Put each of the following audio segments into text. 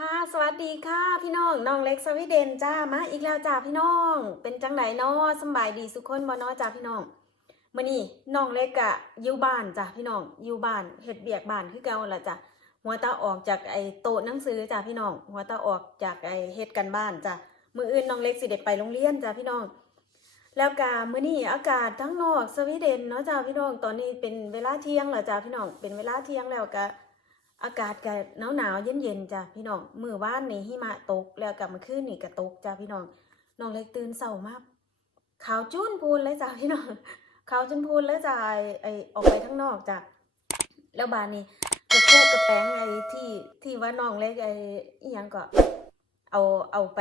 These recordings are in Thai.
ค่ะสวัสดีค่ะพี่น้องน้องเล็กสวีเดนจ้ามาอีกแล้วจ้าพี่น้อง เป็นจังไหนนาะสบายดีสุขคนบ่นาะจ้าพี่น้องมื้อนี้น้องเล็กอะอยู่บ้านจ้าพี่น้องอยู่บ้านเฮ็ดเบียกบ้านคือเก่าละจ้ะหัวตาออกจากไอ้โต๊ะหนังสือจ้าพี่น้องหัวตาออกจากไอ้เฮ็ดกันบ้านจ้ะมื้ออื่นน้องเล็กสิได้ไปโรงเรียนจ้าพี่น้อง แล้วกามื้อนี้อากาศทั้งนอกสวีเดนเนาะจ้าพี่น้องตอนนี้เป็นเวลาเที่ยงล้วจ้าพี่น้องเป็นเวลาเที่ยงแล้วก็ อากาศก็หนาวหนาวๆเย็นเย็นๆจ้ะพี่น้องมือว่านนี่หิมะตกแล้วกลับมาคืนนี่ก็ตกจ้ะพี่น้องน้องเล็กตื่นเช้ามากขาวจุ้นพูนเลยจ้ะพี่น้องขาวจุ้นพูนเลยจ้ะไอไอออกไปข้างนอกจ้ะแล้วบานนี้กระโคกกระแป้งไอที่ที่ว่าน้องเล็กไออีหยังก็เอาเอาไป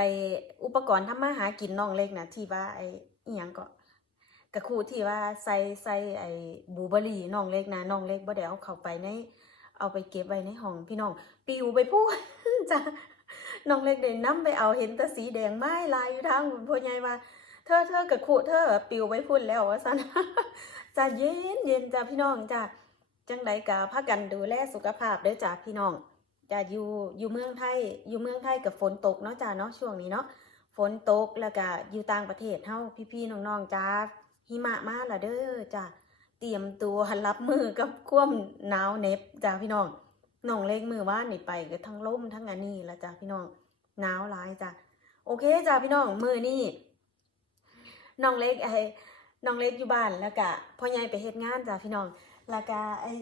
อุปกรณ์ทำมาหากินน้องเล็กนะที่ว่าไออีหยังก็กระคูที่ว่าใส่ใส่ไอบูเบอรี่น้องเล็กนะน้องเล็กบ่ได้เอาเข้าไปใน เอาไปเก็บไว้ในห้องพี่น้อง ปิวไปพูดจ้ะน้องเล็กเด่นน้ำไปเอาเห็นแต่สีแดงไม้ลายอยู่ทางพ่อใหญ่ว่า เธอเธอกับขู่เธอปิวไปพูดแล้วว่าสันจะเย็นเย็นจ้ะพี่น้องจ้ะจังไดกะพากันดูแลสุขภาพด้อจ้ะพี่น้องจะอยู่อยู่เมืองไทยอยู่เมืองไทยกับฝนตกเนาะจ้ะเนาะช่วงนี้เนาะฝนตกแล้วก็อยู่ต่างประเทศเฮาพี่ๆน้องๆจ้าหิมะมาละเด้อจ้ะ เตรียมตัวรับมือกับความหนาวเน็บจ้าพี่น้องน้องเล็กมือว่านนี่ไปก็ทั้งล่มทั้งอันนี้ละจ้าพี่น้องหนาวหลายจ้าโอเคจ้าพี่น้องมือนี่น้องเล็กไอ้น้องเล็กอยู่บ้านแล้วก็พ่อใหญ่ไปเฮ็ดงานจ้าพี่น้องแล้วก็ไอ้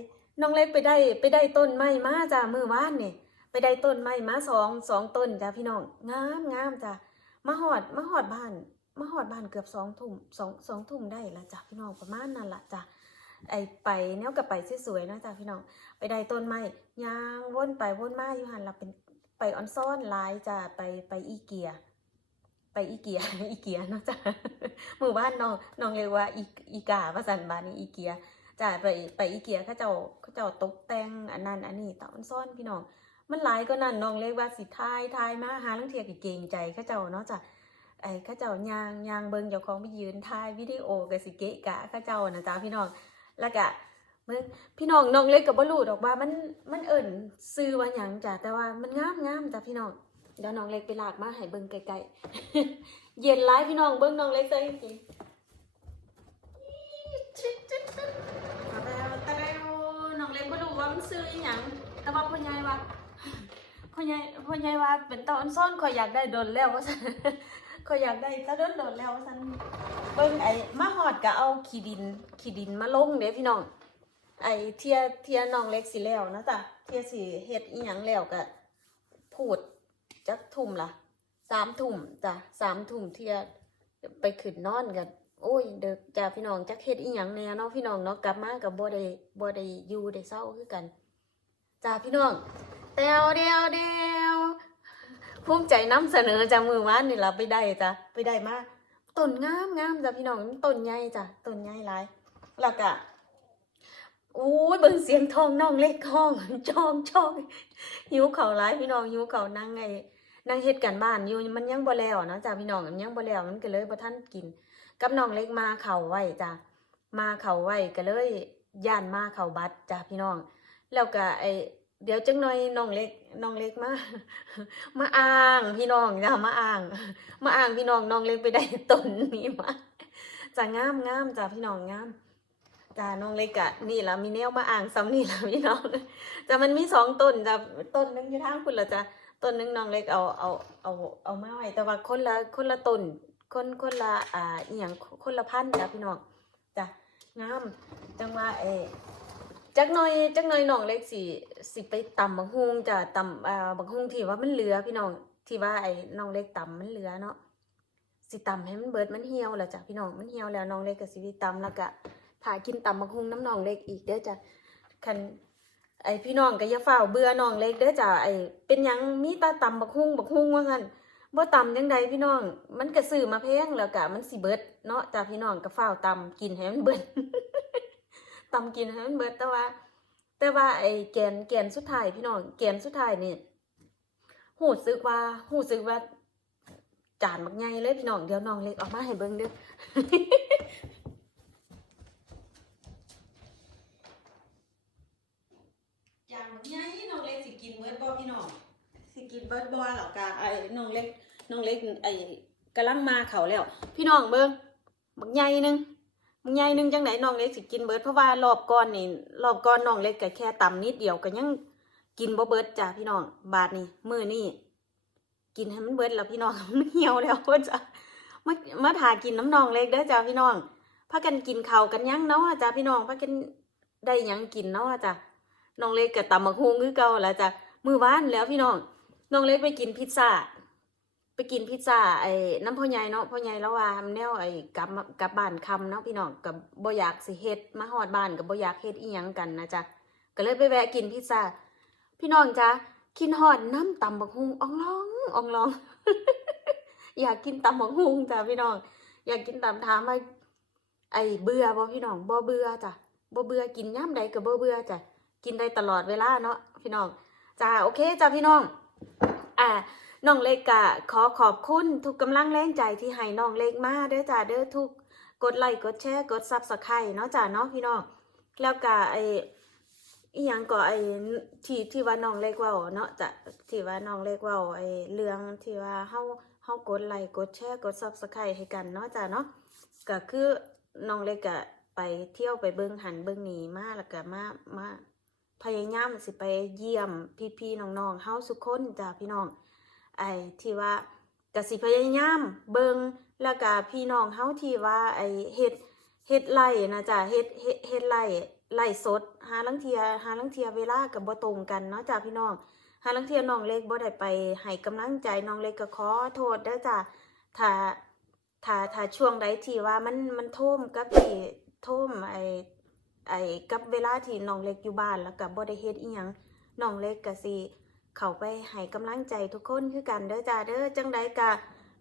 น้องเล็กไปได้ไปได้ต้นไม้มาจ้ามือว่านนี่ไปได้ต้นไม้มาสองสองต้นจ้าพี่น้องงามงามจ้ามาหอดมาหอดบ้านมาหอดบ้านเกือบสองทุ่มสองสองทุ่มได้ละจ้าพี่น้องประมาณนั้นละจ้า ไอไปแนวกับไปสวยๆเนาะจ้ะพี่น้อง ไปได้ต้นไม้ยางวนไปวนมาอยู่หันเราเป็นไปออนซ่อนลายจ้ะไปไปอีเกีย ไปอีเกียอีเกียเนาะจ้ะหมู่บ้านน้องน้องเรียกว่าอีอีกาภาษาบ้านนี้อีเกียจ้ะไปไปอีเกียเขาเจ้าเขาเจ้าตกแต่งอันนั้นอันนี้ตออนซ่อนพี่น้อง มันหลายก็นั่นน้องเรียกว่าสิทายทายมาหาลังเทียกเกรงใจเขาเจ้าเนาะจ้ะไอ้เขาเจ้ายางยางเบิงเจ้าของไปยืนทายวิดีโอกับสิเกะกะเขาเจ้านะจ้ะพี่น้อง แล้วก็มึงพี่น้องน้องเล็กกับบลูดออกว่ามันมันเอิ่นซื้อว่าหยังจ้ะแต่ว่ามันงามงามจ้ะพี่น้องเดี๋ยวน้องเล็กไปลากมาให้เบิ่งไกลๆเย็นร้ายพี่น้องเบิ่งน้องเล็กใส่จริงน้องเล็กบ่รู้ว่ามันซื้ออีหยังแต่ว่าพ่อใหญ่ว่าพ่อใหญ่พ่อใหญ่ว่าเป็นตอนซ่อนข่อยอยากได้โดนแล้วว่าซั่นข่อยอยากได้ตะโดนโดนแล้วว่าซั่น เบิ่งไอ้มาหอดก็เอาขี้ดินขี้ดินมาลงเด้พี่น้อง ไอ้เทียเทียน้องเล็กสิแล้วนะจ๊ะเทียสิเฮ็ดอีหยังแล้วก็พูดจักทุ่มละสามทุ่มจ้ะสามทุ่มเทียไปขึ้นนอนกันโอ้ยเด็กจ้ะพี่น้องจักเฮ็ดอีหยังแหน่เนาะพี่น้องเนาะกลับมากับบ่ได้บ่ได้อยู่ได้เศร้าคือกันจ้ะพี่น้องแตวเดียวเดียวภูมิใจนำเสนอจากมือวานนี่ล่ะไปได้จ้ะไปได้มา ต้นงามงามจ้ะพี่น้องมันต้นใหญ่จ้ะต้นใหญ่หลายแล้วก็อู้ยเบิ่งเสียงทองน้องเล็กห้องจองจองหิวเข่าวหลายพี่น้องหิวเข่านั่งไงนั่งเฮ็ดกันบ้านอยู่มันยังบ่แล้วนะจ้ะพี่น้องมันยังบ่แล้วมันก็เลยบ่ทันกิน กับน้องเล็กมาเข่าไว้จ้ะมาเข่าไว้ก็เลยย่านมาเข่าบัดจ้ะพี่น้อง แล้วก็ไอ เดี๋ยวจังหน่อยน้องเล็กน้องเล็กมา มาอ้างพี่น้องจ้ะมาอ้าง มาอ้างพี่น้องน้องเล็กไปได้ต้นนี้มาจะงามงามจ้ะพี่น้องงามจ้าน้องเล็กอะนี่ละมีแนวมาอ่างซ้ำนี่ละพี่น้องจ้ะมันมีสองต้นจ้ะต้นหนึงอยู่ทางคุณละจ้ะต้นหนึงน้องเล็กเอาเอาเอาเอามาไว้แต่ว่าคนละคนละต้นคนคนละอ่าอหย่างคนละพันธุ์จ้ะพี่น้องจ้ะงามจังว่าเออ จักหน่อยจักหน่อยน้องเล็กสิสิไปตำบักฮุงจ้ะตำอ่าบักฮุงที่ว่ามันเหลือพี่น้องที่ว่าไอ้น้องเล็กตำมันเหลือเนาะสิตำให้มันเบิดมันเหี่ยวแล้วจ้ะพี่น้องมันเหี่ยวแล้วน้องเล็กก็สิไปตำแล้วก็ถ่ายกินตำบักฮุงน้ำน้องเล็กอีกเด้อจ้ะคันไอพี่น้องก็อย่าเฝ้าเบื่อน้องเล็กเด้อจ้ะไอเป็นยังมีตาตำบักฮุงบักฮุงว่าซั่นบ่ตำจังใดพี่น้อง มันก็ซื้อมาแพงแล้วก็มันสิเบิดเนาะจ้ะพี่น้องก็เฝ้าตำกินให้มันเบิด ตำกินให้มันเบิดแต่ว่า แต่ว่าไอ้แกนแกนสุดท้ายพี่น้องแกนสุดท้ายนี่หูซึกว่าหูซึกว่า จานบักใหญ่เลยพี่น้องเดี๋ยวน้องเล็กออกมาให้เบิ่งเด้อจานบักใหญ่น้องเล็กสิกินเบิดบ่พี่น้องสิกินเบิร์ดบัวเหรอกะไอ้น้องเล็กน้องเล็กไอ้กำลังมาเขาแล้ว พี่น้องเบิ้งบักใหญ่หนึง ใหญ่หนึ่งจังไหนน้องเล็กสิกินเบิร์ดเพราะว่ารอบก่อนนี่รอบก่อนน้องเล็กก็แค่ตำนิดเดียวก็ยังกินบ่เบิร์ดจ้ะพี่น้องบาทนี่มือนี่กินให้มันเบิร์ดแล้วพี่น้องมันเหี่ยวแล้วจ้ะมามาถากินน้ำน้องเล็กเด้จ้ะพี่น้องพากันกินเข้ากันยังเนาะจ้ะพี่น้องพากันได้ยังกินเนาะจ้ะน้องเล็กก็ตำบักฮุงคือเก่าแล้วจ้ะมือวานแล้วพี่น้องน้องเล็กไปกินพิซซ่า ไปกินพิซซ่าไอ้น้ำพ่อใหญ่เนาะพ่อใหญ่แล้วว่าแนวไอ้กลับกลับบ้านคำเนาะพี่น้องกับบ่อยากสิเฮ็ดมาฮอดบ้านกับบ่อยากเฮ็ดอีหยังกันนะจ๊ะก็เลยไปแวะกินพิซซ่าพี่น้องจ๊ะกินฮอดน้ำตำบักฮุงอ่องร้องอ่องร้อง อยากกินตำบักฮุงจ้ะพี่น้อง อยากกินตำถามว่าไอ้เบื่อบ่พี่น้องบ่เบื่อจ้ะบ่เบื่อกินย่ำใดก็บ่เบื่อจ้ะกินได้ตลอดเวลาเนาะพี่น้องจ้าโอเคจ้ะพี่น้อง อ่า น้องเล็กกะขอขอบคุณทุกกำลังแรงใจที่ให้น้องเล็กมาเด้อจ้าเด้อทุกกดไลค์กดแชร์กดซับสไครต์เนาะจ้าเนาะพี่น้องแล้วก็ไออีหยังก็ไอที่ที่ว่าน้องเล็กว่าเนาะจ้ะที่ว่าน้องเล็กว่าไอเรื่องที่ว่าเฮาเฮากดไลค์กดแชร์กดซับสไครต์ให้กันเนาะจ้าเนาะก็คือน้องเล็กกะไปเที่ยวไปเบิ่งหันเบิ่งนี่มาแล้วก็มามาพยายามสิไปเยี่ยมพี่ๆน้องๆเฮาสุกคนจ้าพี่น้อง ไอ้ที่ว่ากสิพยายามเบิงแล้วก็พี่น้องเฮาที่ว่าไอ้เฮ็ดเฮ็ดไร่นะจ๊ะเฮ็ดเฮ็ดเฮ็ดไร่ไร่สด หาลังเทียหาลังเทียเวลาก็บ่ตรงกันเนาะจ้ะพี่น้องหาลังเทียน้องเล็กบ่ได้ไปให้กำลังใจน้องเล็กก็ขอโทษเด้อจ้ะถ้าถ้าถ้าช่วงใดที่ว่ามันมันท่วมกับที่ท่วมไอ้ไอ้กับเวลาที่น้องเล็กอยู่บ้านแล้วก็บ่ได้เฮ็ดอีหยังน้องเล็กก็สิ เขาไปให้กำลังใจทุกคนคือกันเด้อจ้าเด้อจังใดกะ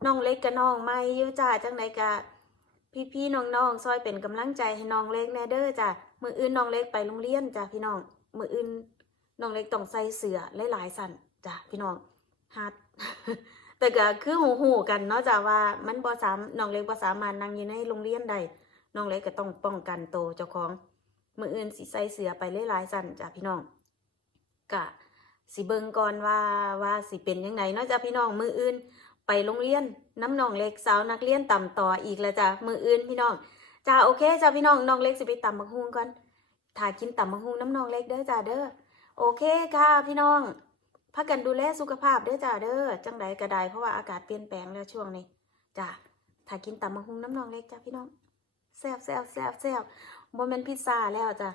น้องเล็กกะน้องไม่อยู่จ้าจังใดกะพี่พี่ๆน้องๆซอยเป็นกำลังใจให้น้องเล็กแน่เด้อจ้ามืออื่นน้องเล็กไปโรงเรียนจ้าพี่น้องมืออื่นน้องเล็กต้องใส่เสื้อหลายๆสั่นจ้าพี่น้องฮัดแต่ก็คือหูหูกันเนาะจ้าว่ามันบ่สามน้องเล็กบ่สามารถนั่งอยู่ในโรงเรียนใดน้องเล็กก็ต้องป้องกันโตเจ้าของมืออื่นสิใส่เสื้อไปหลายๆสั่นจ้าพี่น้องกะ สิเบิงก่อนว่าว่าสิเป็นยังไงนาะจ้ะพี่น้องมืออื่น ไปโรงเรียนน้ำน้องเล็กสาวนักเรียนต่ำต่ออีกแล้วจ้ะมืออื่นพี่น้องจ้าโอเคจ้ะพี่น้องน้องเล็กสิไปต่ำบักฮุงก่อนถ่ากินต่ำบักฮุงน้ำน้องเล็กเด้อจ้าเด้อโอเคค่ะพี่น้องพักกันดูแลสุขภาพเด้อจ้าเด้อจังใดก็ได้เพราะว่าอากาศเปลี่ยนแปลงแล้วช่วงนี้จ้าถ่ากินต่ำบักฮุงน้ำน้องเล็กจ้ะพี่น้องแซ่บแซ่บแซ่บแซ่บบ่แม่นพิซซ่าแล้วจ้ะ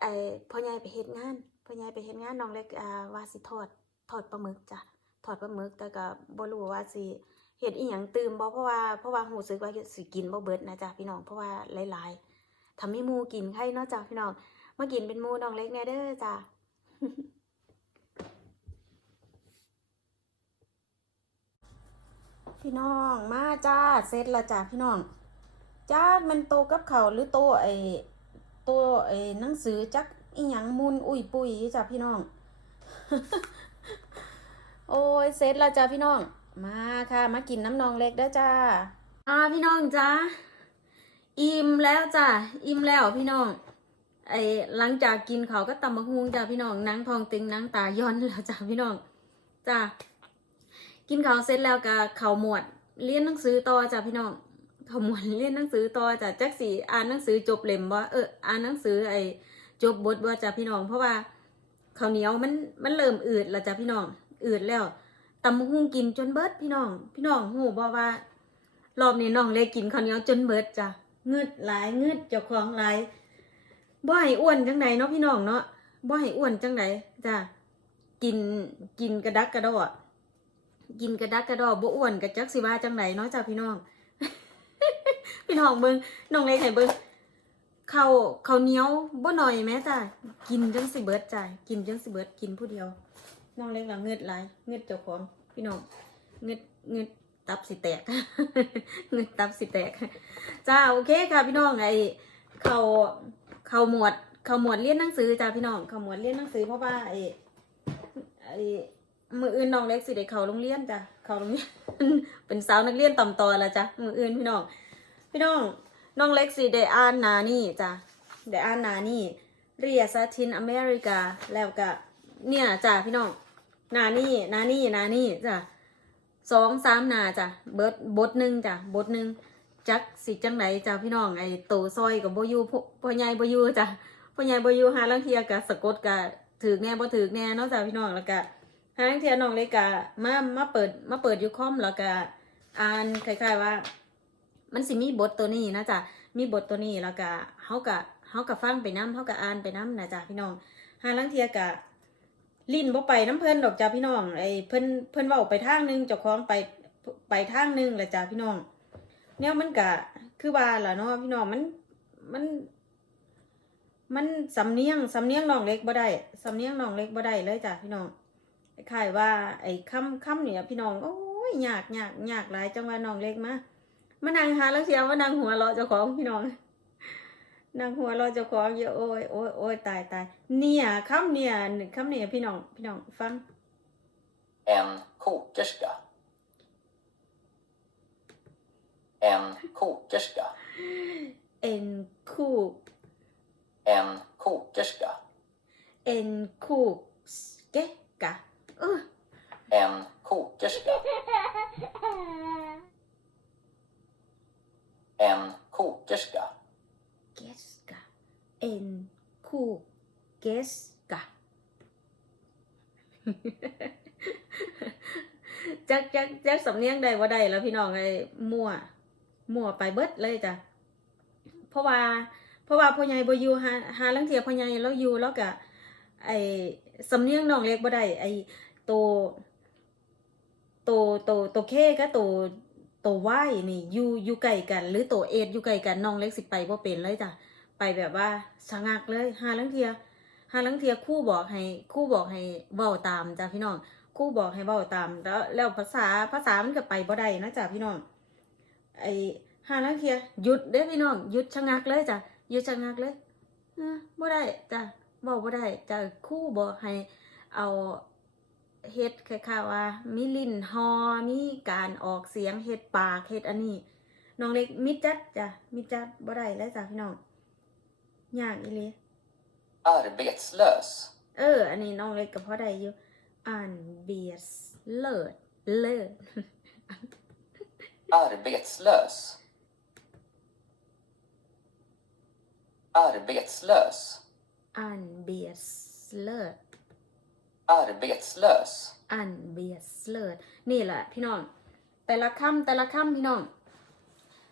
ไอพ่อใหญ่ไปเฮ็ดงาน พ่อใหญ่ไปเฮ็ดงานน้องเล็กอ่าว่าสิทอดทอดปลาหมึกจ้ะทอดปลาหมึกแต่ก็บ่รู้ว่าสิเฮ็ดอีหยังตื่มบ่เพราะว่าเพราะว่ารู้สึกว่าสิกินบ่เบิดนะจ้ะพี่น้องเพราะว่าหลายๆทำให้มูกินไข่เนาะจ้ะพี่น้องมากินเป็นมูน้องเล็กแน่เด้อจ้ะพี่น้องมาจ้าเสร็จแล้วจ้ะพี่น้องจ้ามันโตกับเขาหรือโตไอ้โตไอ้หนังสือจัก อีหยังมุนอุ้ยปุยจ้ะพี่น้อง โอ้ยเสร็จแล้วจ้ะพี่น้อง มาค่ะมากินน้ำนองเล็กเด้จ้าอ่าพี่น้องจ้าอิ่มแล้วจ้ะอิ่มแล้วพี่น้องไอหลังจากกินเขาก็ตำบักฮุงจ้ะพี่น้องนังทองตึงนังตาย้อนแล้วจ้ะพี่น้องจ้ากินเขาเสร็จแล้วก็เขาหมวดเรียนหนังสือต่อจ้ะพี่น้องเขาหมวดเรียนหนังสือต่อจ้ะจักสีอ่านหนังสือจบเล่มบ่เอออ่านหนังสือไอ จบบทบ่าจ้ะพี่น้อง เพราะว่าข้าวเหนียวมันมันเริ่มอืดแล้วจ้ะพี่น้อง อืดแล้วตำหุ่งกินจนเบิดพี่น้อง พี่น้องหูบ่ว่ารอบนี้น้องเลยกินข้าวเหนียวจนเบิดจ้ะงึดหลายงึดเจ้าของหลายบ่ให้อ้วนจังใดเนาะพี่น้องเนาะบ่ให้อ้วนจังใดจ้ะกินกินกระดักกระดอกินกระดักกระดอบ่อ้วนกระจักสิว่าจังไหนเนาะจ้าพี่น้อง พี่น้องเบิ่งน้องเล็กให้เบิ่ง ข้าวข้าเหนียวบ่หน่อยแม้จ้ากินจังสิเบิดจ้ากินจังสิเบิดกินผู้เดียวน้องเล็กละเงืดไหลเงืดเจ้าของพี่น้องเงืดเงืดตับสิแตกเงืดตับสิแตกจ้าโอเคค่ะพี่น้องไอ้เขาเขาหมวดเขาหมวดเรียนหนังสือจ้าพี่น้องเขาหมวดเรียนหนังสือเพราะว่าไอ้ไอ้มืออื่นน้องเล็กสิได้เขาโรงเรียนจ้ะเขาโรงเรียนเป็นสาวนักเรียนต่ำตอแล้วจ้ะมืออื่นพี่น้องพี่น้อง น้องเล็กสิได้อ่านนานี่จ้ะได้อ่านนานี่เรียสทินอเมริกาแล้วก็เนี่ยจ้ะพี่น้องหนานี่หนานี่หนานี่จ้ะสองสามหนาจ้ะเบิดบทหนึ่งจ้ะบทหนึ่งจักสิจังไหนจ้ะพี่น้องไอ้โตซอยกับโบยูพ่อพ่อใหญ่โบยูจ้ะพ่อใหญ่โบยูหาลังเทียกับสะกดกับถือแน่บ่ถือแน่นาะจ้ะพี่น้องแล้วก็หาลังเทียน้องเลยกะมามาเปิดมาเปิดยูคอมแล้วก็อ่านคล้ายๆว่า มันสิมีบทตัวนี้นะจ๊ะมีบทตัวนี้แล้วก็เฮากะเฮากะฟังไปน้ำเฮากะอ่านไปน้ำนะจ๊ะพี่น้องหาลังเทียกะลิ้นบ่ไปน้ำเพิ่นดอกจ้าพี่น้องไอ้เพิ่นเพิ่นเว้าไปทางนึงเจ้าของไปไปทางนึงแหละจ้าพี่น้องแนวมันกะคือว่าล่ะเนาะพี่น้องมันมันมันสำเนียงสำเนียงน้องเล็กบ่ได้สำเนียงน้องเล็กบ่ได้เลยจ้าพี่น้องคล้ายว่าไอ้คำคำเนี่ยพี่น้องโอ้ยยากยากยากหลายจังว่าน้องเล็กมา มานั่งหาแล้วเสียวมานั่งหัวเราะเจ้าของพี่น้องนางหัวเราะเจ้าของเยอะโอ้ยโอ้ยโอ้ยตายตายเนี่ยคำเนี่ยคำเนี่ยพี่น้องพี่น้องฟัง En kokerska. En kokerska. en คู่ En kokerska. en คู่เกะกะเออ En kokerska. En kokerska. เกสกะ en คู่เกสกะจักจักจักสำเนียงใดว่าใดแล้วพี่น้องไอ้มั่ว มั่วไปเบิดเลยจ้ะ เพราะว่า เพราะว่าพ่อใหญ่บ่อยู่หาหาลังเทียพ่อใหญ่แล้วอยู่แล้วก็ไอ้สำเนียงน้องเล็กบ่ได้ไอ้โตโตโตโตเคกับโต ตวายนี่อยู่อยู่ใกล้กัน หรือโตเอดอยู่ใกล้กันน้องเล็กสิไปบ่เป็นเลยจ้ะไปแบบว่าสะงักเลยหาลังเทียหาลังเทียคู่บอกให้คู่บอกให้เว้าตามจ้ะพี่น้องคู่บอกให้เว้าตาม แล้วแล้วภาษาภาษามันก็ไปบ่ได้นะจ้ะพี่น้องไอ้หาลังเทียหยุดเด้อพี่น้องหยุดชะงักเลยจ้ะหยุดชะงักเลยเออบ่ได้จ้ะเว้าบ่ได้จ้ะคู่บอกให้เอา เฮ็ดคล้ายๆว่า มีลิ้นฮอมีการออกเสียงเฮ็ดปากเฮ็ดอันนี้น้องเล็กมิดจัดจ้ะมิดจัดบ่ได้เลยจ้ะพี่น้องยากอีหลี Arbetslös. เออ อันนี้น้องเล็กก็พอได้อยู่อ่านเบียสเลิศเลิศ Arbetslös. Arbetslös. อ่ Arbetslös. อันเบียสเลิศนี่แหละพี่น้อง แต่ละคำแต่ละคำพี่น้อง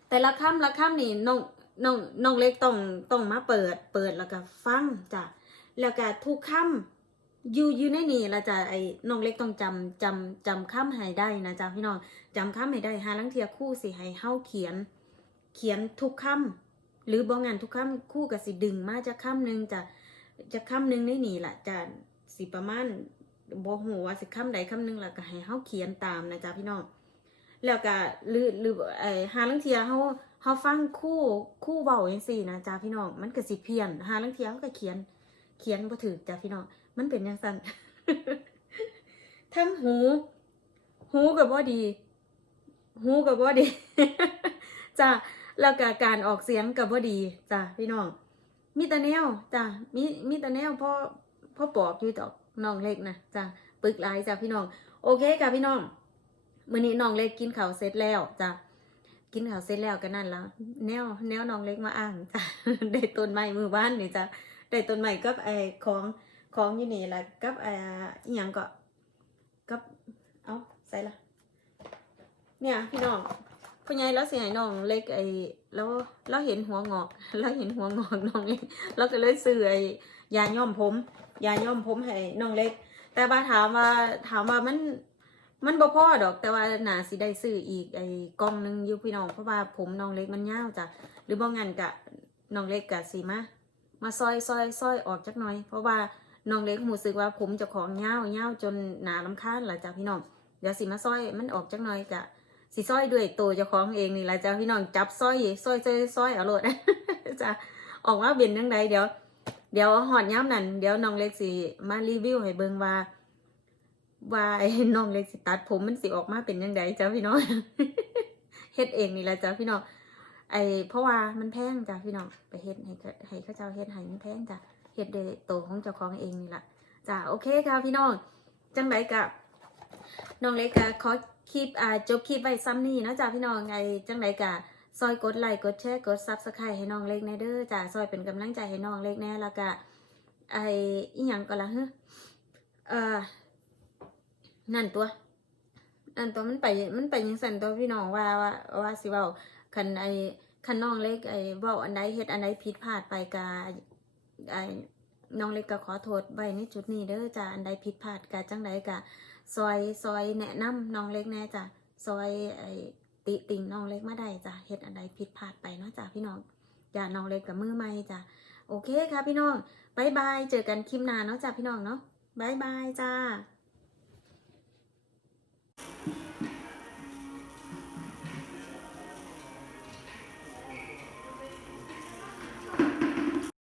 แต่ละคำละคำนี่น้องน้องน้องเล็กต้องต้องมาเปิด เปิดแล้วก็ฟังจ้ะแล้วก็ทุกคำอยู่อยู่ในนี่ละจ้ะไอ้น้องเล็กต้องจำจำจำคำให้ได้นะจ๊ะพี่น้องจำคำให้ได้หาลังเทียคู่สิให้เฮาเขียน เขียนทุกคำหรือบ่งานทุกคำคู่ก็สิดึงมาจากคำหนึ่งจะจะคำหนึ่งในนี่ละจ้ะ สิประมาณบ่ฮู้ว่าสิคำใดคำหนึ่งแล้วก็ให้เฮาเขียนตามนะจ๊ะพี่น้องแล้วก็หรือหรือไอ้หาลังเทียเฮาเฮาฟังคู่คู่เว้าจังซี่นะจ๊ะพี่น้องมันก็สิเพี้ยนหาลังเทียเฮาก็เขียน เขียนบ่ถูกจ้ะพี่น้องมันเป็นจังซั่นทั้งหู หูก็บ่ดี หูก็บ่ดีจ้ะแล้วก็การออกเสียงก็บ่ดีจ้ะพี่น้องมีต่แนวจ้ะมีมีแต่แนวพ่อ พ่อปอกอยู่ดอกน้องเล็กนะจ้ะปึกหลายจ้ะพี่น้อง โอเคค่ะพี่น้องมื้อนี้น้องเล็กกินข้าวเสร็จแล้วจ้ะกินข้าวเสร็จแล้วก็นั่นแล้ว แนวแนวน้องเล็กมาอ้างจ้ะได้ต้นไม้มือบ้านนี่จ้ะได้ต้นไม้กับไอ้ของของอยู่นี่แหละกับไอ้อีหยังก็กับเอาใส่ละเนี่ยพี่น้องพ่อใหญ่แล้วสิให้น้องเล็กไอ้แล้วเราเห็นหัวงอกเราเห็นหัวงอกน้องเล็กเราก็เลยซื้อไอ้ยาย้อมผม ยาย้อมผมให้น้องเล็ก แต่ว่าถามว่าถามว่ามันมันบ่พอดอก แต่ว่าหนาสิได้ซื้ออีกไอ้กล่องหนึงอยู่พี่น้องเพราะว่าผมน้องเล็กมันยาวจ้ะหรือบ่งั้นกะน้องเล็กกะสิมามาซอยซอยซอยออกจักหน่อย เพราะว่าน้องเล็กรู้สึกว่าผมจ้าของยาวยาวจนหนาลำคาญล่ะจ้ะพี่น้องเดี๋ยวสิมาซอยมันออกจักหน่อยกะสิซอยด้วยตัวเจ้าของเองนี่หล่ะจ้ะพี่น้องจับซอยซอยซอยซอยเอาโลดจ้ะออกมาเป็นจังไดเดี๋ยว เดี๋ยวหอดย้ำนั่นเดี๋ยวน้องเล็กสิมารีวิวให้เบิ่งว่าว่าไอ้น้องเล็กสิตัดผมมันสิออกมาเป็นยังไงจ้าพี่น้องเฮ็ดเองนี่แหละจ้าพี่น้องไอ้เพราะว่ามันแพงจ้าพี่น้องไปเฮ็ดให้เขาให้เขาเจ้าเฮ็ดให้มันแพงจ้ะเฮ็ดได้โตวของเจ้าของเองนี่แหละจ้าโอเคค่ะพี่น้องจังไดกะน้องเล็กกะขอคลิปอ่าจบคลิปไว้ซ้ำนี่นะจ้าพี่น้องไงจังไดกะ ซอยกดไลค์กดแชร์กดซับสไครต์ให้น้องเล็กแน่เด้อจ้าซอยเป็นกำลังใจให้น้องเล็กแน่แล้วก็ไออีหยังก็ละเฮ้อเอ่อนั่นตัวนั่นตัวมันไปมันไปยังสั่นตัวพี่น้องว่าว่าว่าสิเว้าคันไอคันน้องเล็กไอเว้าอันใดเฮ็ดอันใดผิดพลาดไปกะไอน้องเล็กก็ขอโทษไว้ในจุดนี้เด้อจ้ะอันใดผิดพลาดกะจังใดกะซอยซอยแนะนำน้องเล็กแน่จ้ะซอยไอ้ ติติงน้องเล็กมาได้จ้ะเฮ็ดอันใดผิดพลาดไปเนาะจ้ะพี่น้องอย่าน้องเล็กกับมือใหม่จ้ะโอเคค่ะพี่น้องบายบายเจอกันคลิปหน้าเนาะจ้ะพี่น้องเนาะบายบายจ้า